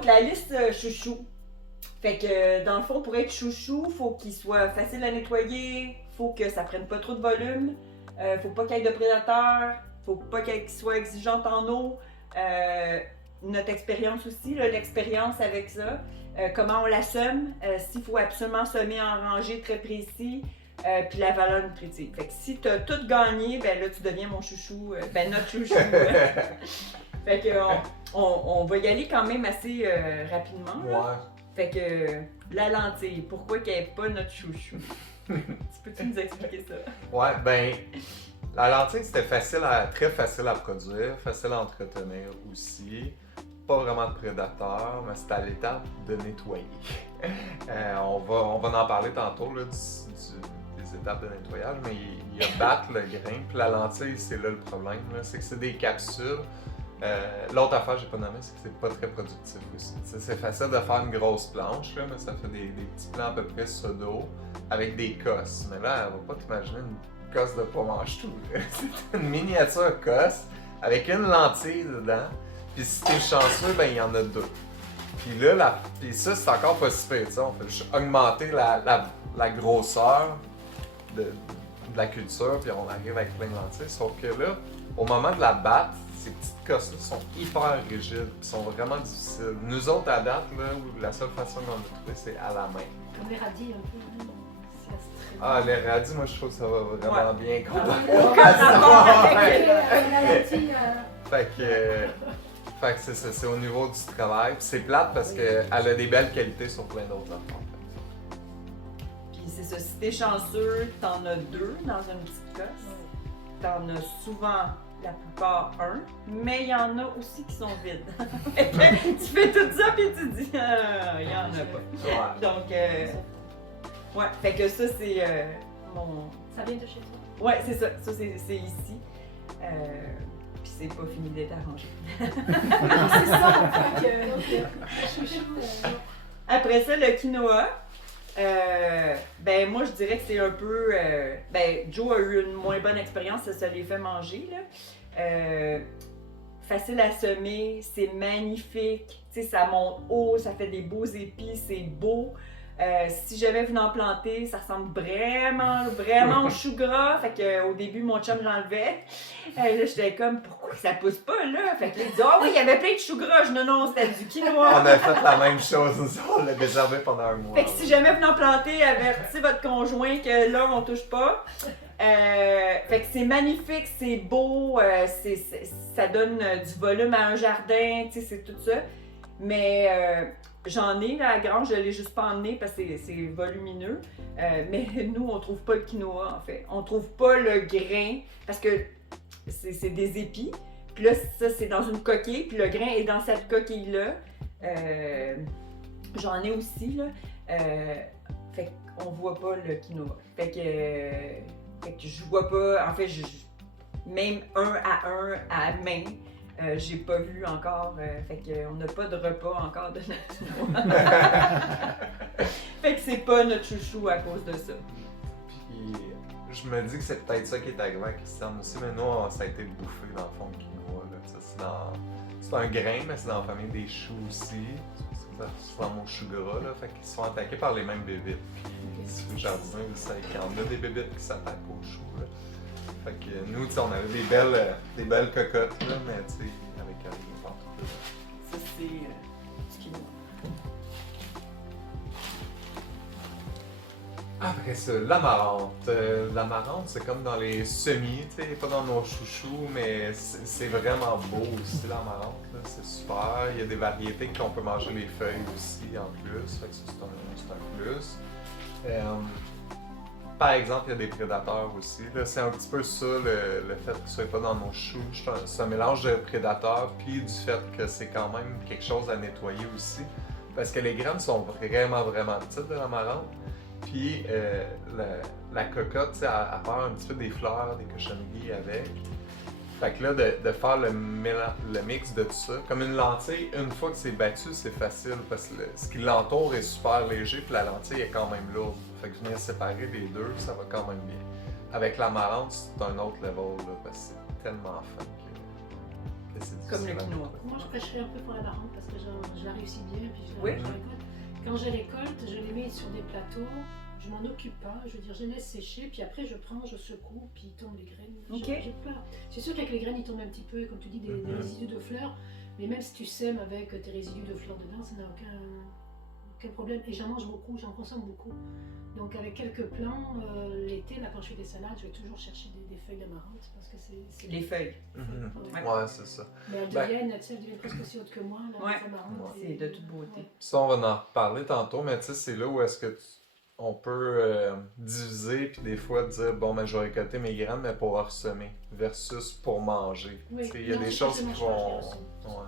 donc, la liste chouchou. Fait que, dans le fond, pour être chouchou, faut qu'il soit facile à nettoyer, faut que ça prenne pas trop de volume, faut pas qu'il y ait de prédateurs, faut pas qu'il soit exigeante en eau. Notre expérience aussi, là, l'expérience avec ça, comment on la sème, s'il faut absolument semer en rangée très précis, puis la valeur nutritive. Fait que si tu as tout gagné, ben là tu deviens mon chouchou, notre chouchou. Fait que on va y aller quand même assez rapidement. Là. Ouais. Fait que la lentille, pourquoi qu'elle n'est pas notre chouchou? Tu peux-tu nous expliquer ça? Ouais, ben, la lentille c'était très facile à produire, facile à entretenir aussi. Pas vraiment de prédateurs, mais c'est à l'étape de nettoyer. On va en parler tantôt là, des étapes de nettoyage, mais il y a battre le grain, puis la lentille, c'est là le problème, là, c'est que c'est des capsules. L'autre affaire que j'ai pas nommé, c'est que c'est pas très productif aussi. C'est facile de faire une grosse planche, là, mais ça fait des petits plans à peu près sodo avec des cosses. Mais là, on va pas t'imaginer une cosse de pas mange-tout. C'est une miniature cosse avec une lentille dedans. Puis si t'es chanceux, ben il y en a deux. Puis là, puis ça, c'est encore pas si pire, on fait juste augmenter la grosseur de la culture, puis on arrive avec plein de lentilles. Sauf que là, au moment de la battre, ces petites cosses-là sont hyper rigides, puis sont vraiment difficiles. Nous autres, à date, là, la seule façon qu'on a trouvé, c'est à la main. Comme les radis un peu, hein. Ah, les radis, moi je trouve que ça va vraiment bien. Fait que c'est au niveau du travail. Puis c'est plate parce qu'elle a des belles qualités sur plein d'autres affaires. Puis c'est ça, si t'es chanceux, t'en as deux dans une petite cosse. T'en as souvent, la plupart, un. Mais il y en a aussi qui sont vides. Fait que tu fais tout ça puis tu dis, il y en a pas. Ouais. Donc, ouais, fait que ça c'est mon... Ça vient de chez toi? Ouais, c'est ça. Ça c'est ici. Puis c'est pas fini d'être arrangé. C'est ça, fait que chouchou. Après ça, le quinoa. Ben moi je dirais que c'est un peu... ben Joe a eu une moins bonne expérience, ça les fait manger, là. Facile à semer, c'est magnifique. Tu sais, ça monte haut, ça fait des beaux épis, c'est beau. Si j'avais venu en planter, ça ressemble vraiment au chou gras. Fait que au début, mon chum l'enlevait. Là, j'étais comme, pourquoi ça pousse pas là? Fait qu'il dit, oui, il y avait plein de chou gras. Je dis, non, c'était du quinoa. On a fait la même chose, on l'a déshervé pendant un mois. Fait que si jamais venu en planter, avertissez votre conjoint que là, on touche pas. Fait que c'est magnifique, c'est beau, ça donne du volume à un jardin, tu sais, c'est tout ça. Mais j'en ai là, à la grange, je l'ai juste pas emmené parce que c'est volumineux. Mais nous, on trouve pas le quinoa en fait. On trouve pas le grain parce que c'est des épis. Puis là, ça, c'est dans une coquille, puis le grain est dans cette coquille-là. J'en ai aussi, là. Fait qu'on voit pas le quinoa. Fait que je vois pas, en fait, même un à main, j'ai pas vu encore, fait qu'on n'a pas de repas encore de notre quinoa. Fait que c'est pas notre chouchou à cause de ça. Puis je me dis que c'est peut-être ça qui est arrivé à Christiane aussi, mais nous, ça a été bouffé dans le fond de quinoa. Là. C'est un grain, mais c'est dans la famille des choux aussi. C'est dans mon chou gras, là, fait qu'ils se font attaquer par les mêmes bébites. Si vous jardinez, vous savez qu'il y en a des bébites qui s'attaquent aux choux. Là. Fait que nous, on avait des belles cocottes, là, mais tu sais, avec rien partout. Ça, c'est du quinoa. Après ça, l'amarante. L'amarante, c'est comme dans les semis, tu sais, pas dans nos chouchous, mais c'est vraiment beau aussi, l'amarante. C'est super. Il y a des variétés qu'on peut manger les feuilles aussi en plus, fait que ça, c'est un plus. Par exemple, il y a des prédateurs aussi. Là, c'est un petit peu ça, le fait que ce soit pas dans nos choux. C'est un mélange de prédateurs, puis du fait que c'est quand même quelque chose à nettoyer aussi. Parce que les graines sont vraiment petites de l'amarante. Puis la cocotte, elle perd un petit peu des fleurs, des cochonneries avec. Fait que là, de faire le mix de tout ça, comme une lentille, une fois que c'est battu, c'est facile parce que ce qui l'entoure est super léger, puis la lentille est quand même lourde. Fait que venir séparer les deux, ça va quand même bien. Avec l'amarante, c'est un autre level, là, parce que c'est tellement fin que Mais c'est Comme le difficile à quinoa. nettoyer. Moi, je prêcherais un peu pour la marrante parce que je la réussis bien, puis je Oui. la récolte. Quand je récolte, je les mets sur des plateaux, je m'en occupe pas, je veux dire, je les laisse sécher, puis après je prends, je secoue, puis il tombe les graines. Ok. Je pleure. C'est sûr qu'avec les graines, il tombe un petit peu, comme tu dis, des résidus de fleurs, mais même si tu sèmes avec tes résidus de fleurs dedans, ça n'a aucun problème. Et j'en mange beaucoup, j'en consomme beaucoup. Donc avec quelques plants, l'été, là, quand je fais des salades, je vais toujours chercher des feuilles d'amarante parce que c'est Les feuilles. Mhm. Ouais. Ouais, c'est ça. Mais elles Ben- deviennent, tu sais, elles deviennent presque aussi hautes que moi, là, Ouais. les amarantes. C'est de toute beauté. Ça, on va en reparler tantôt, mais tu sais, c'est là où est-ce que on peut diviser, puis des fois dire, bon, ben, je vais récolter mes graines, mais pour ressemer, versus pour manger. Oui. Tu sais, il y a Non, des c'est choses forcément qui vont. changer aussi. Ouais.